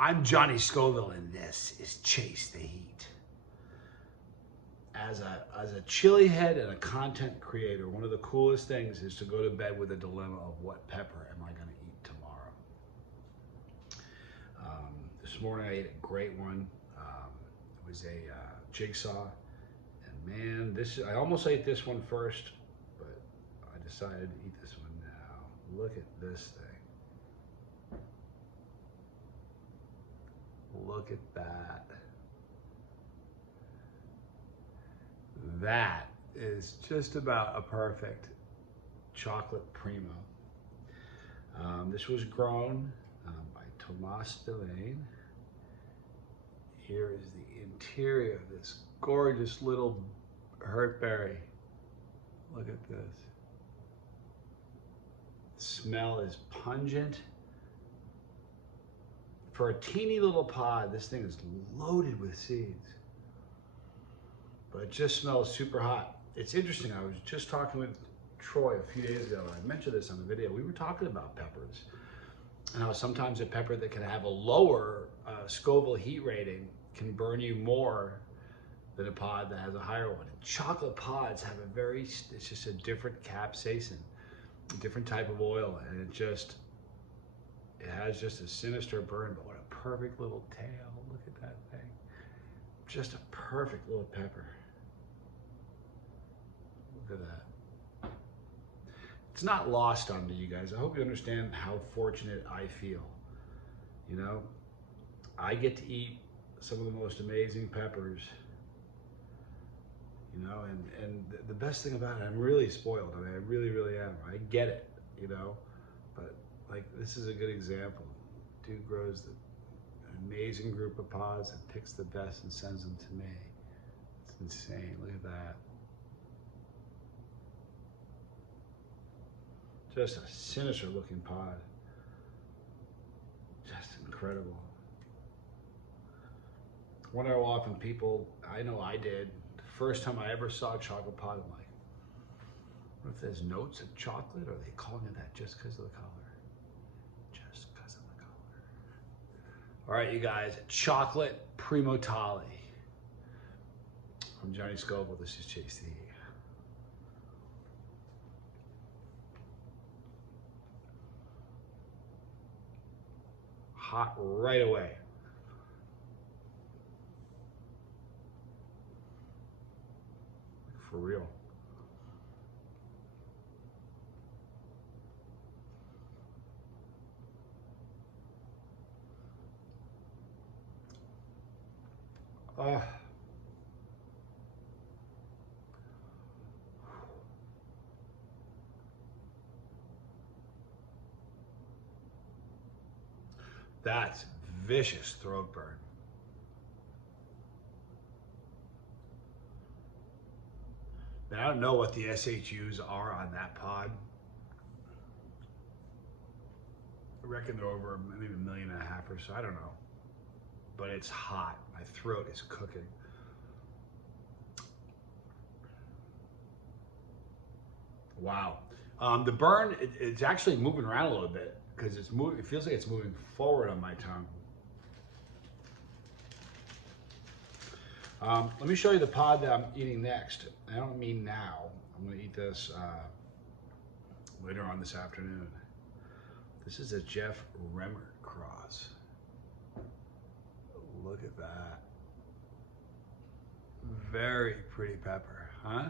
I'm Johnny Scoville, and this is Chase the Heat. As a chili head and a content creator, one of the coolest things is to go to bed with a dilemma of what pepper am I going to eat tomorrow. This morning I ate a great one. It was a jigsaw, and man, I almost ate this one first, but I decided to eat this one now. Look at this thing. Look at that. That is just about a perfect chocolate primo. This was grown by Tomas Delane. Here is the interior of this gorgeous little hurtberry. Look at this. The smell is pungent. For a teeny little pod, this thing is loaded with seeds, but it just smells super hot. It's interesting, I was just talking with Troy a few days ago, and I mentioned this on the video. We were talking about peppers and how sometimes a pepper that can have a lower Scoville heat rating can burn you more than a pod that has a higher one. And chocolate pods have it's just a different capsaicin, a different type of oil, and it has just a sinister burn, but what a perfect little tail. Look at that thing. Just a perfect little pepper. Look at that. It's not lost on me, you guys. I hope you understand how fortunate I feel. You know, I get to eat some of the most amazing peppers. You know, and the best thing about it, I'm really spoiled. I mean, I really, really am. I get it, you know, but like, this is a good example. Dude grows an amazing group of pods and picks the best and sends them to me. It's insane. Look at that. Just a sinister looking pod. Just incredible. I wonder how often people, I know I did, the first time I ever saw a chocolate pod, I'm like, what if there's notes of chocolate, or are they calling it that just because of the color? Just because of the color. All right, you guys, chocolate primo chocolate. I'm Johnny Scoville. This is Chase the Heat. Hot right away. For real. That's vicious throat burn. Now, I don't know what the SHUs are on that pod. I reckon they're over maybe 1.5 million or so, I don't know. But it's hot, my throat is cooking. Wow. The burn, it's actually moving around a little bit because it feels like it's moving forward on my tongue. Let me show you the pod that I'm eating next. I don't mean now. I'm gonna eat this later on this afternoon. This is a Jeff Remmert cross. Look at that. Very pretty pepper, huh?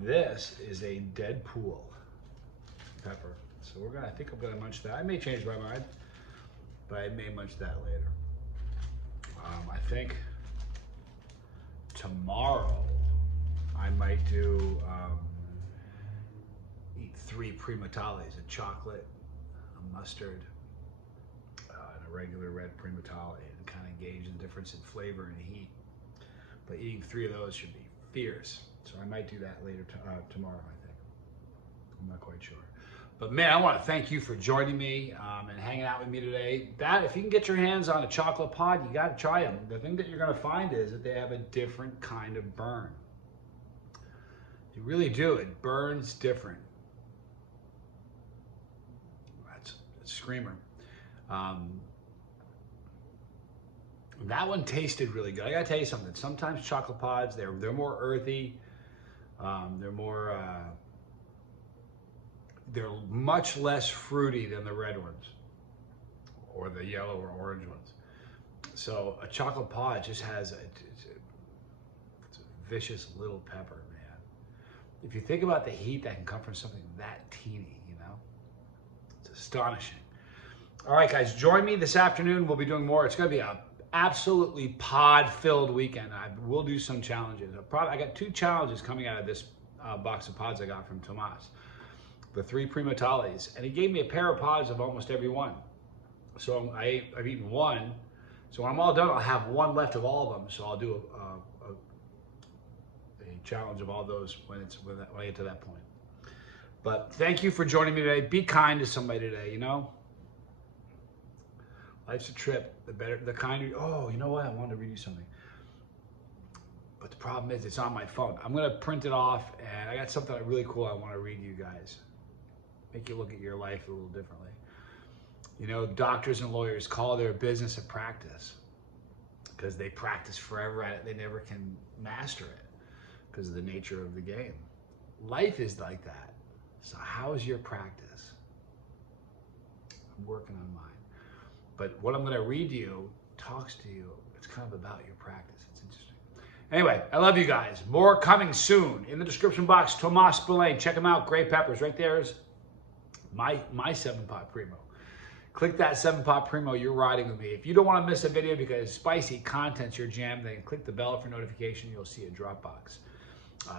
This is a Deadpool pepper. So I think I'm gonna munch that. I may change my mind, but I may munch that later. I think tomorrow I might eat 3 primo chocolate, a chocolate, a mustard, and a regular red primo chocolate, and kind of gauge the difference in flavor and heat. But eating 3 of those should be fierce. So I might do that later tomorrow, I think. I'm not quite sure. But man, I want to thank you for joining me and hanging out with me today. If you can get your hands on a chocolate pod, you got to try them. The thing that you're going to find is that they have a different kind of burn. You really do. It burns different. screamer. That one tasted really good. I gotta tell you something. Sometimes chocolate pods, they're more earthy. They're much less fruity than the red ones or the yellow or orange ones. So a chocolate pod just has it's a vicious little pepper, man. If you think about the heat that can come from something that teeny, you know, it's astonishing. All right, guys, join me this afternoon. We'll be doing more. It's going to be a absolutely pod-filled weekend. I will do some challenges. I got 2 challenges coming out of this box of pods I got from Tomas. The 3 Primo Tales, and he gave me a pair of pods of almost every one. So I've eaten 1. So when I'm all done, I'll have 1 left of all of them. So I'll do a challenge of all those when I get to that point. But thank you for joining me today. Be kind to somebody today, you know? Life's a trip. The kinder, oh, you know what? I wanted to read you something. But the problem is it's on my phone. I'm going to print it off, and I got something really cool I want to read to you guys. Make you look at your life a little differently. You know, doctors and lawyers call their business a practice because they practice forever at it. They never can master it because of the nature of the game. Life is like that. So how is your practice? I'm working on mine. But what I'm going to read to you talks to you. It's kind of about your practice. It's interesting. Anyway, I love you guys. More coming soon. In the description box, Tomas Spillane. Check them out. Great peppers. Right there is my 7-pot Primo. Click that 7-pot Primo. You're riding with me. If you don't want to miss a video because spicy content's your jam, then click the bell for notification. You'll see a Dropbox.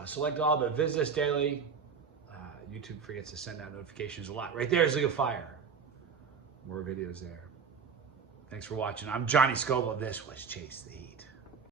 Select all, but visit us daily. YouTube forgets to send out notifications a lot. Right there is League of Fire. More videos there. Thanks for watching. I'm Johnny Scoville. This was Chase the Heat.